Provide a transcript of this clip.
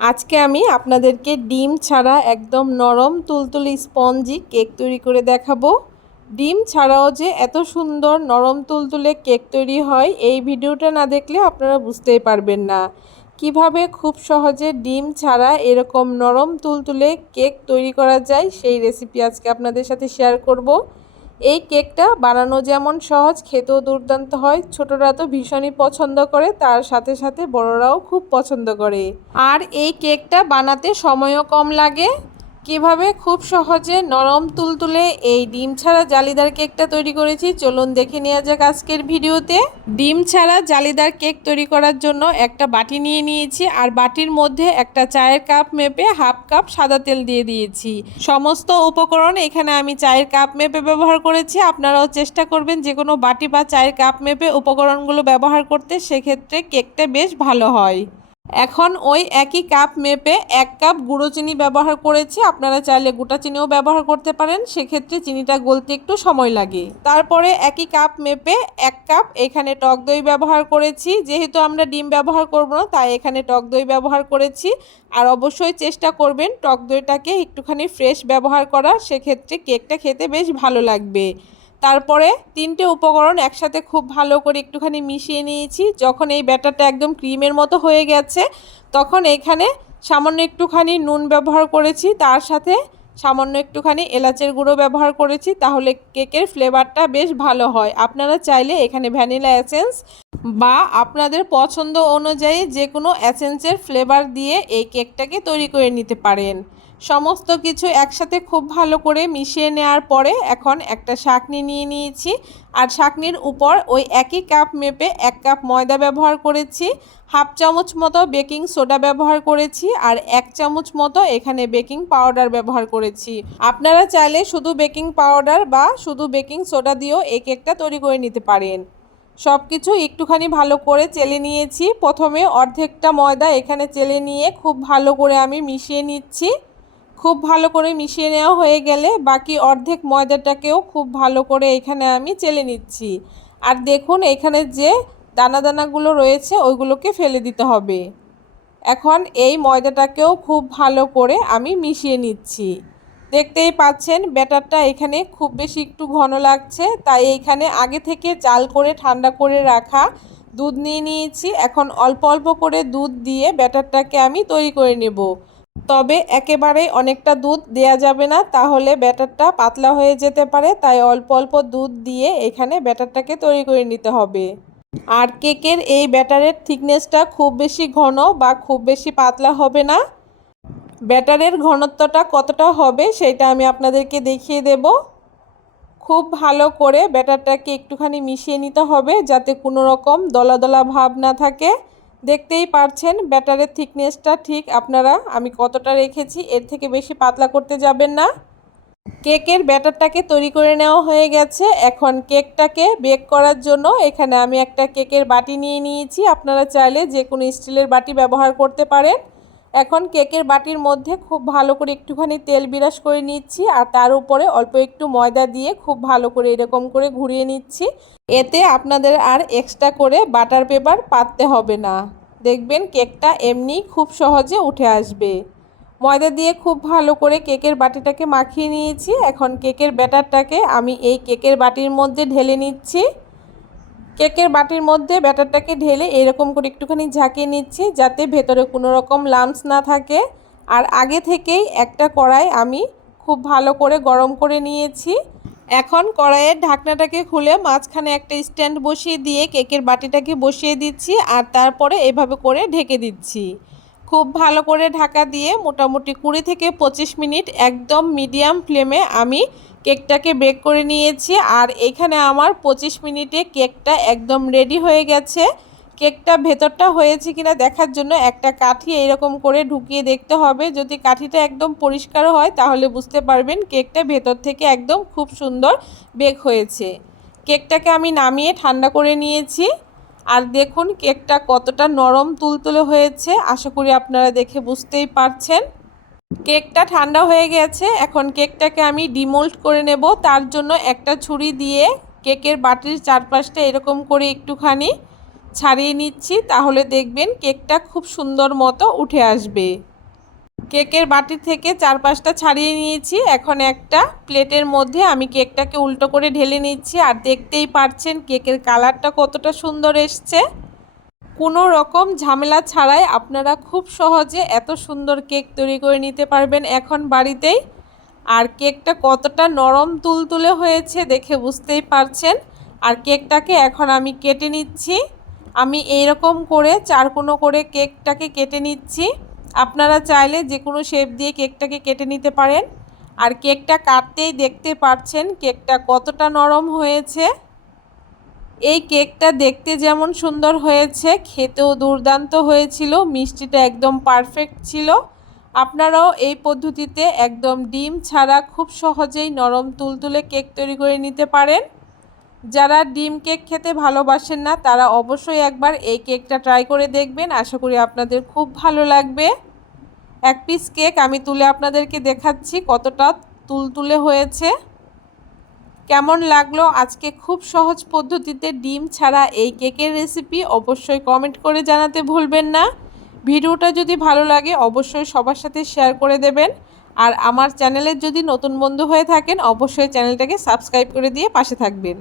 আজকে আমি আপনাদেরকে ডিম ছাড়া একদম নরম তুলতুলে স্পঞ্জি কেক তৈরি করে দেখাবো। ডিম ছাড়াও যে এত সুন্দর নরম তুলতুলে কেক তৈরি হয়, এই ভিডিওটা না দেখলে আপনারা বুঝতেই পারবেন না। কীভাবে খুব সহজে ডিম ছাড়া এরকম নরম তুলতুলে কেক তৈরি করা যায়, সেই রেসিপি আজকে আপনাদের সাথে শেয়ার করব। এই কেকটা বানানো যেমন সহজ, খেতেও দুর্দান্ত হয়। ছোটরা তো ভীষণই পছন্দ করে, তার সাথে সাথে বড়রাও খুব পছন্দ করে। আর এই কেকটা বানাতে সময়ও কম লাগে। কীভাবে খুব সহজে নরম তুলতুলে এই ডিম ছাড়া জালিদার কেকটা তৈরি করেছি? চলুন দেখে নেওয়া যাক আজকের ভিডিওতে। ডিম ছাড়া জালিদার কেক তৈরি করার জন্য একটা বাটি নিয়ে নিয়েছি আর বাটির মধ্যে একটা চায়ের কাপ মেপে হাফ কাপ সাদা তেল দিয়ে দিয়েছি। সমস্ত উপকরণ এখানে আমি চায়ের কাপ মেপে ব্যবহার করেছি। আপনারাও চেষ্টা করবেন যে কোনো বাটি বা চায়ের কাপ মেপে উপকরণগুলো ব্যবহার করতে, সেক্ষেত্রে কেকটা বেশ ভালো হয়। এখন ওই একই কাপ মেপে এক কাপ গুঁড়ো চিনি ব্যবহার করেছি। আপনারা চাইলে গোটা চিনিও ব্যবহার করতে পারেন, সেক্ষেত্রে চিনিটা গলতে একটু সময় লাগে। তারপরে একই কাপ মেপে এক কাপ এখানে টক দই ব্যবহার করেছি। যেহেতু আমরা ডিম ব্যবহার করব না, তাই এখানে টক দই ব্যবহার করেছি। আর অবশ্যই চেষ্টা করবেন টক দইটাকে একটুখানি ফ্রেশ ব্যবহার করার, সেক্ষেত্রে কেকটা খেতে বেশ ভালো লাগবে। তারপরে তিনটে উপকরণ একসাথে খুব ভালো করে একটুখানি মিশিয়ে নিয়েছি। যখন এই ব্যাটারটা একদম ক্রিমের মতো হয়ে গেছে, তখন এখানে সামান্য একটুখানি নুন ব্যবহার করেছি। তার সাথে সামান্য একটুখানি এলাচের গুঁড়ো ব্যবহার করেছি। তাহলে কেকের ফ্লেভারটা বেশ ভালো হয়। আপনারা চাইলে এখানে ভ্যানিলা অ্যাসেন্স বা আপনাদের পছন্দ অনুযায়ী যে কোনো অ্যাসেন্সের ফ্লেভার দিয়ে এই কেকটাকে তৈরি করে নিতে পারেন। সমস্ত কিছু একসাথে খুব ভালো করে মিশিয়ে নেওয়ার পরে এখন একটা শাকনি নিয়ে নিয়েছি। আর শাকনির উপর ওই একই কাপ মেপে এক কাপ ময়দা ব্যবহার করেছি। হাফ চামচ মতো বেকিং সোডা ব্যবহার করেছি আর এক চামচ মতো এখানে বেকিং পাউডার ব্যবহার করেছি। আপনারা চাইলে শুধু বেকিং পাউডার বা শুধু বেকিং সোডা দিয়েও এই কেকটা তৈরি করে নিতে পারেন। সব কিছু একটুখানি ভালো করে চেলে নিয়েছি। প্রথমে অর্ধেকটা ময়দা এখানে চেলে নিয়ে খুব ভালো করে আমি মিশিয়ে নিচ্ছি। খুব ভালো করে মিশিয়ে নেওয়া হয়ে গেলে বাকি অর্ধেক ময়দাটাকেও খুব ভালো করে এখানে আমি চেলে নিচ্ছি। আর দেখুন, এখানে যে দানা দানাগুলো রয়েছে, ওইগুলোকে ফেলে দিতে হবে। এখন এই ময়দাটাকেও খুব ভালো করে আমি মিশিয়ে নিচ্ছি। দেখতেই পাচ্ছেন, ব্যাটারটা এখানে খুব বেশি একটু ঘন লাগছে, তাই এইখানে আগে থেকে চাল করে, ঠান্ডা করে রাখা দুধ নিয়ে নিয়েছি। এখন অল্প অল্প করে দুধ দিয়ে ব্যাটারটাকে আমি তৈরি করে নেব। তবে একেবারেই অনেকটা দুধ দেয়া যাবে না, তাহলে ব্যাটারটা পাতলা হয়ে যেতে পারে, তাই অল্প অল্প দুধ দিয়ে এখানে ব্যাটারটাকে তৈরি করে নিতে হবে। আর কেকের এই ব্যাটারের থিকনেসটা খুব বেশি ঘন বা খুব বেশি পাতলা হবে না। ব্যাটারের ঘনত্বটা কতটা হবে সেটা আমি আপনাদেরকে দেখিয়ে দেব। খুব ভালো করে ব্যাটারটাকে একটুখানি মিশিয়ে নিতে হবে, যাতে কোনো রকম দলা দলা ভাব না থাকে। দেখতেই পারছেন, ব্যাটারের থিকনেসটা ঠিক। আপনারা, আমি কতটা রেখেছি, এর থেকে বেশি পাতলা করতে যাবেন না। কেকের ব্যাটারটাকে তৈরি করে নেওয়া হয়ে গেছে। এখন কেকটাকে বেক করার জন্য এখানে আমি একটা কেকের বাটি নিয়ে নিয়েছি। আপনারা চাইলে যে কোনো স্টিলের বাটি ব্যবহার করতে পারেন। এখন কেকের বাটির মধ্যে খুব ভালো করে একটুখানি তেল বিরাস করে নিচ্ছি আর তার উপরে অল্প একটু ময়দা দিয়ে খুব ভালো করে এরকম করে ঘুরিয়ে নিচ্ছি। এতে আপনাদের আর এক্সট্রা করে বাটার পেপার পাততে হবে না। দেখবেন কেকটা এমনি খুব সহজে উঠে আসবে। ময়দা দিয়ে খুব ভালো করে কেকের বাটিটাকে মাখিয়ে নিয়েছি। এখন কেকের ব্যাটারটাকে আমি এই কেকের বাটির মধ্যে ঢেলে নিচ্ছি। কেকের বাটির মধ্যে ব্যাটারটাকে ঢেলে এরকম করে একটুখানি ঝাঁকিয়ে নিচ্ছি যাতে ভেতরে কোনো রকম লামস না থাকে। আর আগে থেকেই একটা কড়াই আমি খুব ভালো করে গরম করে নিয়েছি। এখন কড়াইয়ের ঢাকনাটাকে খুলে মাঝখানে একটা স্ট্যান্ড বসিয়ে দিয়ে কেকের বাটিটাকে বসিয়ে দিচ্ছি আর তারপরে এভাবে করে ঢেকে দিচ্ছি। খুব ভালো করে ঢাকা দিয়ে মোটামুটি কুড়ি থেকে পঁচিশ মিনিট একদম মিডিয়াম ফ্লেমে আমি কেকটাকে বেক করে নিয়েছি। আর এখানে আমার পঁচিশ মিনিটে কেকটা একদম রেডি হয়ে গেছে। কেকটা ভেতরটা হয়েছে কিনা দেখার জন্য একটা কাঠি এইরকম করে ঢুকিয়ে দেখতে হবে। যদি কাঠিটা একদম পরিষ্কার হয় তাহলে বুঝতে পারবেন কেকটা ভেতর থেকে একদম খুব সুন্দর বেক হয়েছে। কেকটাকে আমি নামিয়ে ঠান্ডা করে নিয়েছি। আর দেখুন কেকটা কতটা নরম তুলতুলে হয়েছে, আশা করি আপনারা দেখে বুঝতেই পারছেন। কেকটা ঠান্ডা হয়ে গেছে, এখন কেকটাকে আমি ডিমোল্ড করে নেব। তার জন্য একটা ছুরি দিয়ে কেকের বাটির চারপাশটা এরকম করে একটুখানি ছাড়িয়ে নিচ্ছি, তাহলে দেখবেন কেকটা খুব সুন্দর মতো উঠে আসবে। কেকের বাটি থেকে চার পাঁচটা ছাড়িয়ে নিয়েছি। এখন একটা প্লেটের মধ্যে আমি কেকটাকে উল্টো করে ঢেলে নিচ্ছি আর দেখতেই পারছেন কেকের কালারটা কতটা সুন্দর এসছে। কোনো রকম ঝামেলা ছাড়াই আপনারা খুব সহজে এত সুন্দর কেক তৈরি করে নিতে পারবেন এখন বাড়িতেই। আর কেকটা কতটা নরম তুলতুলে হয়েছে দেখে বুঝতেই পারছেন। আর কেকটাকে এখন আমি কেটে নিচ্ছি। আমি এইরকম করে চারকোনো করে কেকটাকে কেটে নিচ্ছি। আপনারা চাইলে যে কোনো শেপ দিয়ে কেকটাকে কেটে নিতে পারেন। আর কেকটা কাটতেই দেখতে পাচ্ছেন কেকটা কতটা নরম হয়েছে। এই কেকটা দেখতে যেমন সুন্দর হয়েছে, খেতেও দুর্দান্ত হয়েছিল, মিষ্টিটা একদম পারফেক্ট ছিল। আপনারাও এই পদ্ধতিতে একদম ডিম ছাড়া খুব সহজেই নরম তুলতুলে কেক তৈরি করে নিতে পারেন। যারা ডিম কেক খেতে ভালোবাসেন না, তারা অবশ্যই একবার এই কেকটা ট্রাই করে দেখবেন। আশা করি আপনাদের খুব ভালো লাগবে। এক পিস কেক আমি তুলে আপনাদেরকে দেখাচ্ছি কতটা তুলতুলে হয়েছে। কেমন লাগল? আজকে খুব সহজ পদ্ধতিতে ডিম ছাড়া এই কেকের রেসিপি অবশ্যই কমেন্ট করে জানাতে ভুলবেন না। ভিডিওটা যদি ভালো লাগে, অবশ্যই সবার সাথে শেয়ার করে দেবেন। আর আমার চ্যানেলের যদি নতুন বন্ধু হয়ে থাকেন, অবশ্যই চ্যানেলটাকে সাবস্ক্রাইব করে দিয়ে পাশে থাকবেন।